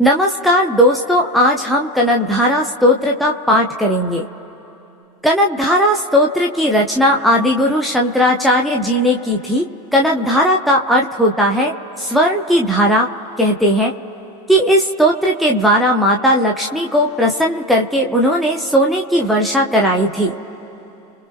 नमस्कार दोस्तों, आज हम कनकधारा स्तोत्र का पाठ करेंगे। कनकधारा स्तोत्र की रचना आदिगुरु शंकराचार्य जी ने की थी। कनकधारा का अर्थ होता है स्वर्ण की धारा। कहते हैं कि इस स्तोत्र के द्वारा माता लक्ष्मी को प्रसन्न करके उन्होंने सोने की वर्षा कराई थी।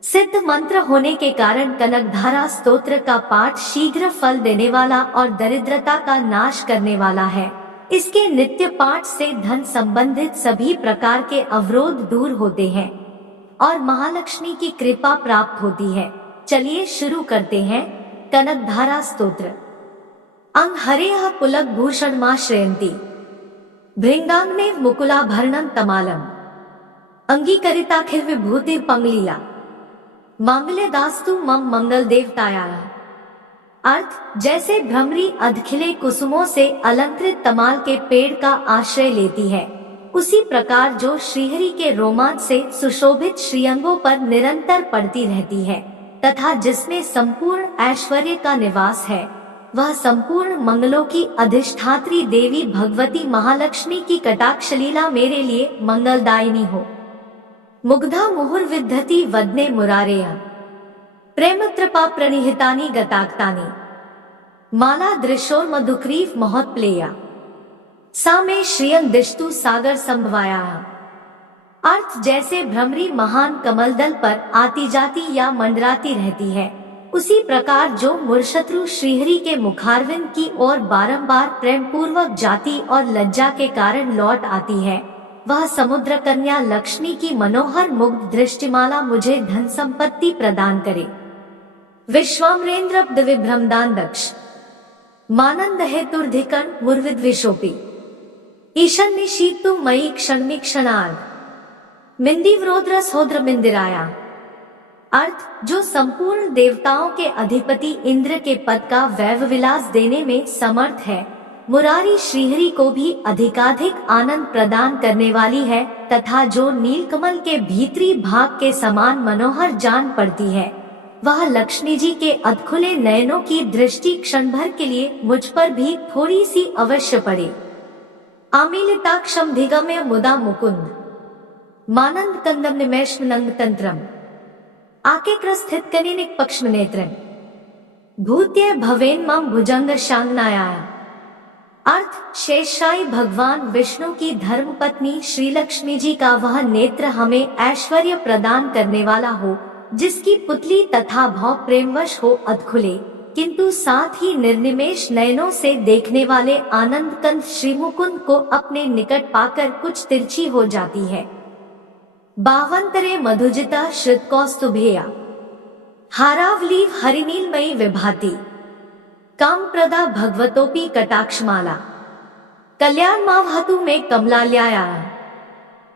सिद्ध मंत्र होने के कारण कनकधारा स्तोत्र का पाठ शीघ्र फल देने वाला और दरिद्रता का नाश करने वाला है। इसके नित्य पाठ से धन संबंधित सभी प्रकार के अवरोध दूर होते हैं और महालक्ष्मी की कृपा प्राप्त होती है। चलिए शुरू करते हैं। कनकधारा स्तोत्र। अंग हरेह पुलक भूषण मा श्रयंती, भृंगांगने मुकुलाभरणं तमालम, अंगीकरिताखिल विभूति पंगलीला, मांगल्य दास्तु मम मंगल देवताया। अर्थ, जैसे भ्रमरी अधखिले कुसुमों से अलंकृत तमाल के पेड़ का आश्रय लेती है, उसी प्रकार जो श्रीहरि के रोमांच से सुशोभित श्रीअंगों पर निरंतर पड़ती रहती है तथा जिसमें संपूर्ण ऐश्वर्य का निवास है, वह संपूर्ण मंगलों की अधिष्ठात्री देवी भगवती महालक्ष्मी की कटाक्ष लीला मेरे लिए मंगलदायिनी हो। मुग्धा मुहुर्विद्धति वदने मुरारेय, प्रेम कृपा प्रणिहितानि गताक्तानि, माला दृशोर्मधुक्रीव महोत्प्लेया, सा मे श्रियं दिष्टु सागर संभवाया। अर्थ, जैसे भ्रमरी महान कमलदल पर आती जाती या मंडराती रहती है, उसी प्रकार जो मूर्शत्रु श्रीहरि के मुखारविंद की ओर बारंबार प्रेम पूर्वक जाती और लज्जा के कारण लौट आती है, वह समुद्र कन्या लक्ष्मी की मनोहर मुग्ध दृष्टिमाला मुझे धन संपत्ति प्रदान करे। विश्वाम्रेन्द्र विभ्रमदान दक्ष, मानंद हेतुर्धिकण मुर्विद्विशोपी, ईशन निशीतु मयि क्षणमि क्षणार्ध, मिंदीव्रोद्रस होद्र मिंदिराया। अर्थ, जो संपूर्ण देवताओं के अधिपति इंद्र के पद का वैभव विलास देने में समर्थ है, मुरारी श्रीहरि को भी अधिकाधिक आनंद प्रदान करने वाली है तथा जो नीलकमल के भीतरी भाग के समान मनोहर जान पड़ती है, वह लक्ष्मी जी के अधखुले नयनों की दृष्टि क्षण भर के लिए मुझ पर भी थोड़ी सी अवश्य पड़े। आमीलिताक्षम धिगम्य मुदा मुकुंद, मानंद कंदम निमेष्म नंग तंत्रम, आके क्रस्थित कनिनिक पक्ष्म नेत्रम, भूत्य भवेन मम भुजंग शांगनाया। अर्थ, शेषशाही भगवान विष्णु की धर्म पत्नी श्री लक्ष्मी जी का वह नेत्र हमें ऐश्वर्य प्रदान करने वाला हो, जिसकी पुतली तथा भाव प्रेमवश हो अधखुले किंतु साथ ही निर्निमेष नयनों से देखने वाले आनंद कंद श्री मुकुंद को अपने निकट पाकर कुछ तिरछी हो जाती है। बावंतरे मधुजिता श्रित कौस्तुभेया, हारावलीव हरिनीलमयी विभाति, काम प्रदा भगवतोपी कटाक्षमाला, कल्याण मावहतु में कमलाल्याया।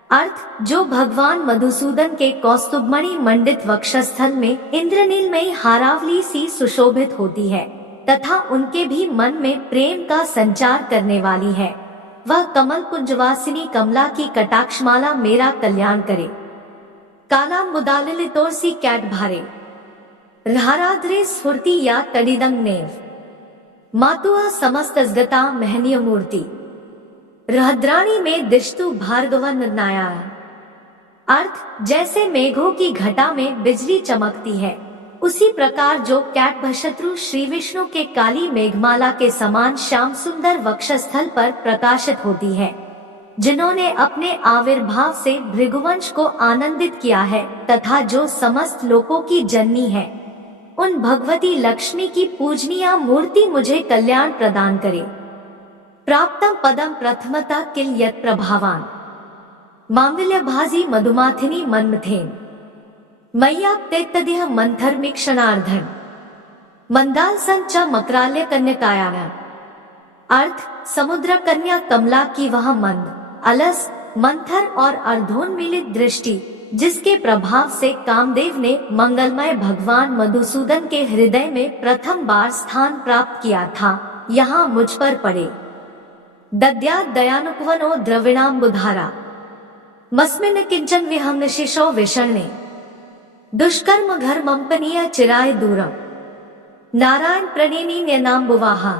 अर्थ, जो भगवान मधुसूदन के कौस्तुभमणि मंडित वक्षस्थल में इंद्रनीलमयी हारावली सी सुशोभित होती है तथा उनके भी मन में प्रेम का संचार करने वाली है, वह कमल कुंजवासिनी कमला की कटाक्षमाला मेरा कल्याण करे। काला मुदालितोरसी कैट भारे, रहाराद्रे स्फूर्ति या तड़िदंग नेव, मातुआ समस्तगता महनीय मूर्ति, रहद्राणी में दिष्टु भार्गवन नाया। अर्थ, जैसे मेघों की घटा में बिजली चमकती है, उसी प्रकार जो कैटभशत्रु श्री विष्णु के काली मेघमाला के समान श्याम सुंदर वक्षस्थल पर प्रकाशित होती है, जिन्होंने अपने आविर्भाव से भृगुवंश को आनंदित किया है तथा जो समस्त लोकों की जननी है, उन भगवती लक्ष्मी की पूजनीय मूर्ति मुझे कल्याण प्रदान करे। प्राप्तम पदम प्रथमता किल यत् प्रभावान, मांगल्य भाजी मधुमाथिनी मन्मथेन, मय्या तेत्तदिह मंथर्मिक्षणार्धन, मंदाल संच मकराल्य कन्यकायान। अर्थ, समुद्र कन्या कमला की वह मंद, अलस, मंथर और अर्धोन्मीलित दृष्टि, जिसके प्रभाव से कामदेव ने मंगलमय भगवान मधुसूदन के हृदय में प्रथम बार स्थान प्राप्त किया था, यहाँ मुझ पर पड़े। दद्यात् दयानुपवनो द्रविणाम्बुधारा, मस्मिन् किंचन विहंगशिशो विषण्णे, दुष्कर्म घर्मंपनीय चिराय दूरम, नारायण प्रणिनी न्यनाम्बुवाहा।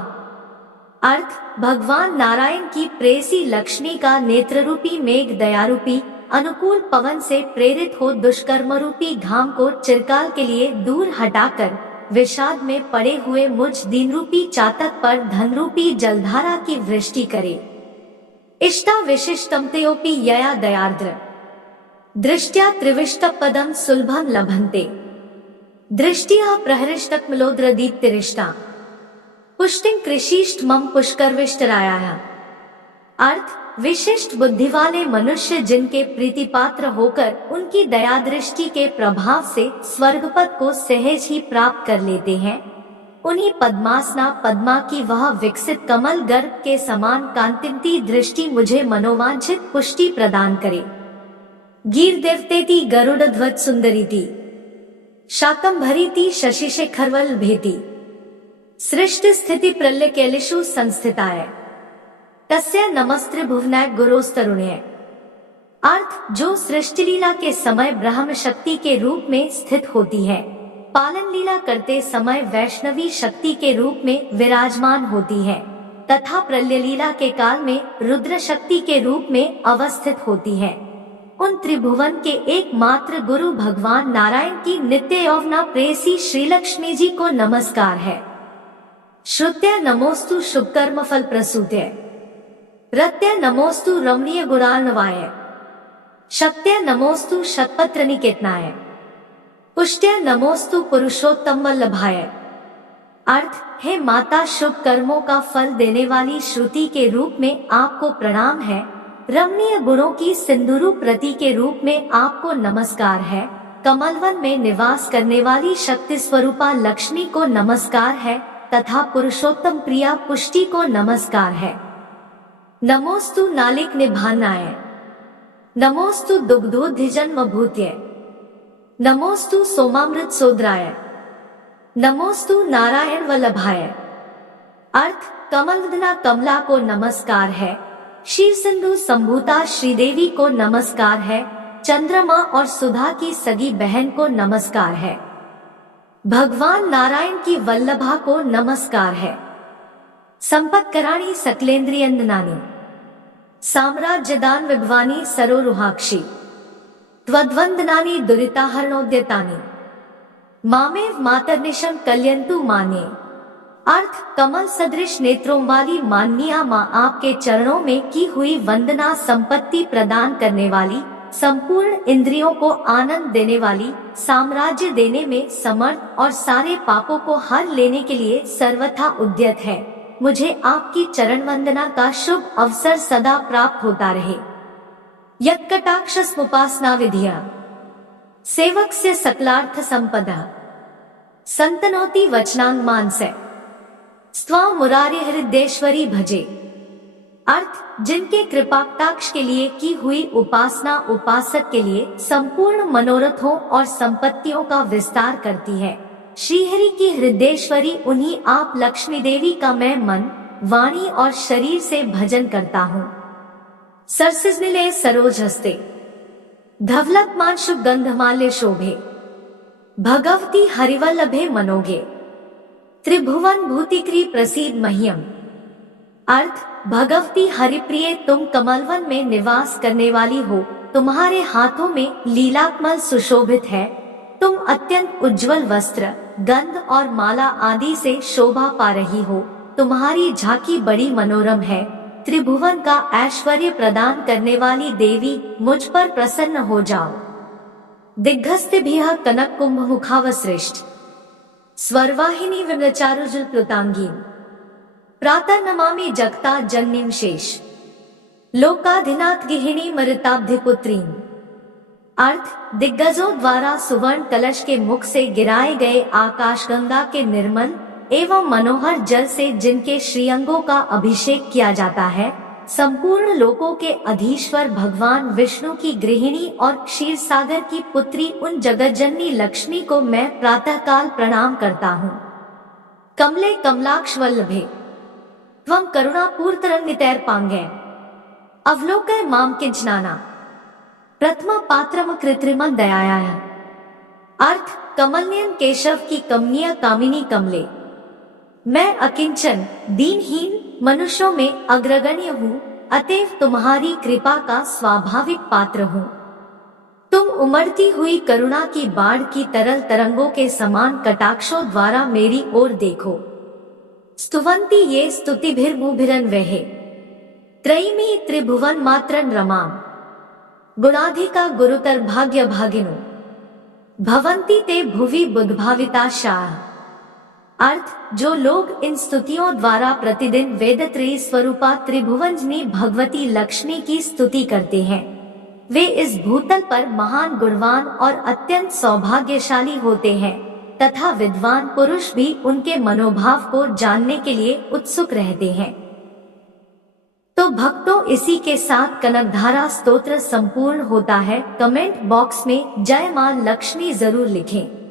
अर्थ भगवान नारायण की प्रेयसी लक्ष्मी का नेत्र रूपी मेघ दयारूपी अनुकूल पवन से प्रेरित हो दुष्कर्म रूपी घाम को चिरकाल के लिए दूर हटाकर विषाद में पड़े हुए मुझ दीन रूपी चातक पर धन रूपी जलधारा की वृष्टि करे। इष्टा विशिष्टमतेयोपि यया दयार्द्र दृष्ट्या त्रिविष्ट पदम सुलभम लभन्ते दृष्टिया प्रहरिष्टकमलोद्र दीप्तिरिष्टा पुष्टिं कृषिष्ट मम पुष्करविष्टराया। अर्थ विशिष्ट बुद्धि वाले मनुष्य जिनके प्रीति पात्र होकर उनकी दया दृष्टि के प्रभाव से स्वर्गपद को सहज ही प्राप्त कर लेते हैं, उन्हीं पद्मासना पद्मा की वह विकसित कमल गर्भ के समान कांतिमती दृष्टि मुझे मनोवांछित पुष्टि प्रदान करे। गीर देवतेति गरुड़ ध्वज सुंदरीति शाकंभरीति शशिशेखरवल भेति सृष्टि स्थिति प्रलय कैलिषु संस्थिताय तस्य नमस्त्रे भुवनाय गुरोस्तरुण्य। अर्थ जो सृष्टि लीला के समय ब्रह्म शक्ति के रूप में स्थित होती है, पालन लीला करते समय वैष्णवी शक्ति के रूप में विराजमान होती है तथा प्रलय लीला के काल में रुद्र शक्ति के रूप में अवस्थित होती है, उन त्रिभुवन के एकमात्र गुरु भगवान नारायण की नित्य यौवना प्रेयसी श्री लक्ष्मी जी को नमस्कार है। श्रुत्या नमोस्तु शुभकर्म फल प्रसूत्य रत्या नमोस्तु रमणीय गुणार्णवाय शक्त्या नमोस्तु शतपत्र निकेतनाय पुष्ट्या नमोस्तु पुरुषोत्तम वल्लभाय। अर्थ हे माता शुभ कर्मों का फल देने वाली श्रुति के रूप में आपको प्रणाम है, रमणीय गुणों की सिंधुरु प्रति के रूप में आपको नमस्कार है, कमलवन में निवास करने वाली शक्ति स्वरूपा लक्ष्मी को नमस्कार है तथा पुरुषोत्तम प्रिया पुष्टि को नमस्कार है। नमोस्तु नालिक निभानाय नमोस्तु दुग्धोद्धिजन्म भूत्य नमोस्तु सोमामृत सोद्राय नमोस्तु नारायण वल्लभाय। अर्थ कमलवदना कमला को नमस्कार है, क्षीर सिंधु संभूता श्रीदेवी को नमस्कार है, चंद्रमा और सुधा की सगी बहन को नमस्कार है, भगवान नारायण की वल्लभा को नमस्कार है। संपत्कराणी सकलेन्द्रियंदनानी साम्राज्यदान विभवानी सरोरुहाक्षी त्वद्वंदनानी दुरिताहरणोद्यतानी मामेव मातर्निशम कल्यंतु माने। अर्थ कमल सदृश नेत्रों वाली माननीया माँ आपके चरणों में की हुई वंदना संपत्ति प्रदान करने वाली, संपूर्ण इंद्रियों को आनंद देने वाली, साम्राज्य देने में समर्थ और सारे पापों को हर लेने के लिए सर्वथा उद्यत है। मुझे आपकी चरण वंदना का शुभ अवसर सदा प्राप्त होता रहे। यत्कटाक्षसमुपासना विधिया सेवकस्य सकलार्थ संपदा संतनोति वचनांग मानसे स्त्वा मुरारी हृदयेश्वरी भजे। अर्थ जिनके कृपाकटाक्ष के लिए की हुई उपासना उपासक के लिए संपूर्ण मनोरथों और संपत्तियों का विस्तार करती है। श्रीहरि की हृदयेश्वरी उन्हीं आप लक्ष्मी देवी का मैं मन, वाणी और शरीर से भजन करता हूँ। सरसिजनिलय सरोज हस्ते धवलकमान शुभ गंधमाल्य शोभे भगवती हरिवल्लभे मनोगे त्रिभुवन भूतिक्री प्रसीद मह्यम। अर्थ भगवती हरिप्रिय तुम कमलवन में निवास करने वाली हो, तुम्हारे हाथों में लीलाकमल सुशोभित है, तुम अत्यंत उज्जवल वस्त्र, गंध और माला आदि से शोभा पा रही हो, तुम्हारी झांकी बड़ी मनोरम है। त्रिभुवन का ऐश्वर्य प्रदान करने वाली देवी मुझ पर प्रसन्न हो जाओ। दिग्घस्तिभिः कनक कुंभ मुखावसृष्ट स्वर्वाहिनी विमलचारुजल प्लुतांगीं प्रातः नमामि जगता जननीं शेष लोकाधिनाथ गिहिणी मृताब्धिपुत्रीं। अर्थ दिग्गजों द्वारा सुवर्ण कलश के मुख से गिराए गए आकाशगंगा के निर्मल एवं मनोहर जल से जिनके श्रीअंगों का अभिषेक किया जाता है, संपूर्ण लोकों के अधीश्वर भगवान विष्णु की गृहिणी और क्षीर सागर की पुत्री उन जगतजननी लक्ष्मी को मैं प्रातःकाल प्रणाम करता हूँ। कमले कमलाक्ष वल्लभे त्वं करुणापूर्तरन्नितैर्पांगै अवलोकय माम किंचनाना प्रथम पात्रम कृत्रिम दयाया। अर्थ कमलनयन केशव की कमनीय कामिनी कमले, मैं अकिंचन, दीनहीन, मनुष्यों में अग्रगण्य हूँ, अतएव तुम्हारी कृपा का स्वाभाविक पात्र हूँ। तुम उमड़ती हुई करुणा की बाढ़ की तरल तरंगों के समान कटाक्षों द्वारा मेरी ओर देखो। स्तुवन्ति ये स्तुतिभिर्मुभिरन वहे, त्रयीमी त्रिभुवन मात्रन रमाम, गुणाधिका गुरुतर भाग्य भागिनो, भवन्ति ते भुवि बुद्भाविता शाह। अर्थ, जो लोग इन स्तुतियों द्वारा प्रतिदिन वेदत्रयी स्वरूपा त्रिभुवनजनी भगवती लक्ष्मी की स्तुति करते हैं, वे इस भूतल पर महान गुणवान और अत्यंत सौभाग्यशाली होते हैं तथा विद्वान पुरुष भी उनके मनोभाव को जानने के लिए उत्सुक रहते हैं। तो भक्तों, इसी के साथ कनकधारा स्तोत्र संपूर्ण होता है। कमेंट बॉक्स में जय मां लक्ष्मी जरूर लिखें।